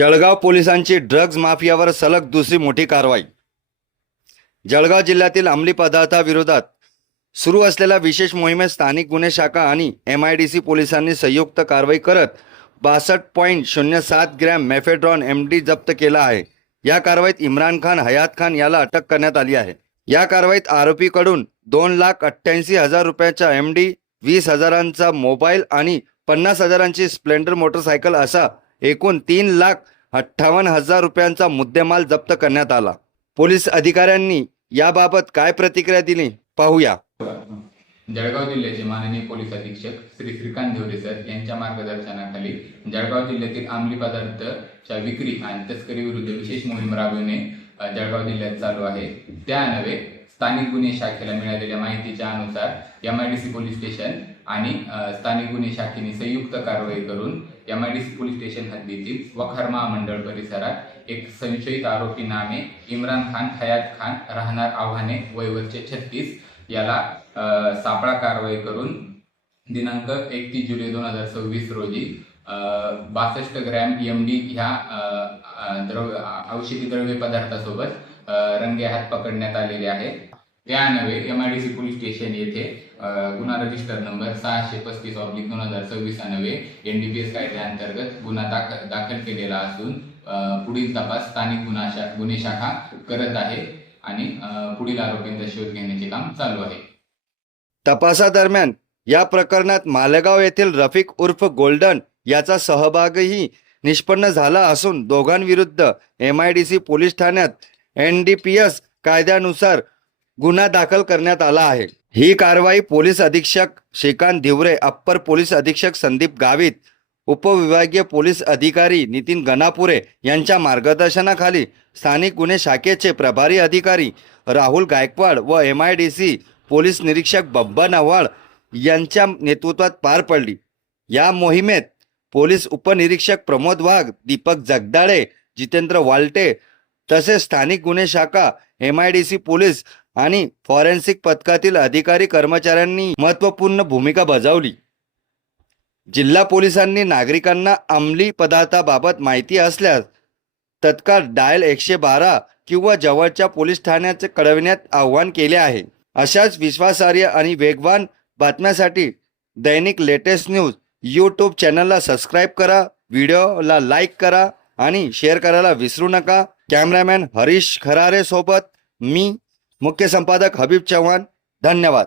जळगाव पोलिसांची ड्रग्ज माफियावर सलग दुसरी मोठी कारवाई। जळगाव जिल्ह्यातील अंमली पदार्थाविरोधात सुरू असलेल्या विशेष मोहिमेत स्थानिक गुन्हे शाखा आणि MIDC पोलिसांनी संयुक्त कारवाई करत 62.07 ग्रॅम मेफेड्रॉन MD जप्त केला आहे। या कारवाईत इम्रान खान, हयात खान याला अटक करण्यात आली आहे। या कारवाईत आरोपीकडून 2,88,000 रुपयाचा MD, 20,000चा मोबाईल आणि 50,000ची स्प्लेंडर मोटरसायकल असा एकूण 3,58,000 रुपयांचा मुद्देमाल जप्त करण्यात आला। पोलीस अधिकाऱ्यांनी याबाबत काय प्रतिक्रिया दिली पाहूया। जळगाव जिल्ह्याचे माननीय पोलीस अधीक्षक श्री श्रीकांत धिवरे सर यांच्या मार्गदर्शनाखाली जळगाव जिल्ह्यातील अंमली पदार्थाच्या विक्री आणि तस्करी विरुद्ध विशेष मोहीम राबविणे जळगाव जिल्ह्यात चालू आहे। त्यानंतर स्थानिक गुन्हे शाखेला मिळालेल्या माहितीच्या अनुसार MIDC पोलीस स्टेशन आणि स्थानिक गुन्हे शाखेने संयुक्त कारवाई करून MIDC पोलीस स्टेशन हद्दीतील वखार महामंडळ परिसरात एक संशयित आरोपी नामे इम्रान खान, हयात खान राहणार आव्हाने, वय वर्ष 36 याला सापळा कारवाई करून दिनांक 31 जुलै 2026 रोजी 62 ग्रॅम MD ह्या औषधी द्रव्य पदार्थासोबत रंगे हात पकडण्यात आलेले आहे। त्यानंतर MIDC पोलीस स्टेशन येथे गुन्हा रजिस्टर नंबर 635/2026 अन्वये NDPS कायद्याअंतर्गत गुन्हा दाखल केलेला असून पुढील तपास स्थानिक गुन्हे शाखा करत आहे आणि पुढील आरोपींचा शोध घेण्याचे काम चालू आहे। तपासादरम्यान या प्रकरणात मालेगाव येथील रफिक उर्फ गोल्डन याचा सहभागही निष्पन्न झाला असून दोघांविरुद्ध MIDC पोलीस ठाण्यात NDPS कायद्यानुसार गुन्हा दाखल करण्यात आला आहे। ही कारवाई पोलीस अधीक्षक श्रीकांत धिवरे, अप्पर पोलीस अधीक्षक संदीप गावित, उपविभागीय पोलीस अधिकारी नितीन गणापुरे यांच्या मार्गदर्शनाखाली स्थानिक गुन्हे शाखेचे प्रभारी अधिकारी राहुल गायकवाड व MIDC पोलीस निरीक्षक बब्बा नव्हाळ यांच्या नेतृत्वात पार पडली। या मोहिमेत पोलीस उपनिरीक्षक प्रमोद वाघ, दीपक जगदाळे, जितेंद्र वाल्टे तसेच स्थानिक गुन्हे शाखा, MIDC पोलीस आणि फॉरेन्सिक पथकातील अधिकारी कर्मचाऱ्यांनी महत्त्वपूर्ण भूमिका बजावली। जिल्हा पोलिसांनी नागरिकांना अंमली पदार्थाबाबत माहिती असल्यास तत्काळ डायल 112 किंवा जवळच्या पोलीस ठाण्याचे कळविण्यात आवाहन केले आहे। अशाच विश्वासार्ह आणि वेगवान बातम्यांसाठी दैनिक लेटेस्ट न्यूज YouTube चॅनलला सबस्क्राईब करा, व्हिडिओला लाईक करा आणि शेअर करायला विसरू नका। कॅमेरामॅन हरीश खरारे सोबत मी मुख्य संपादक हबीब चव्हाण। धन्यवाद।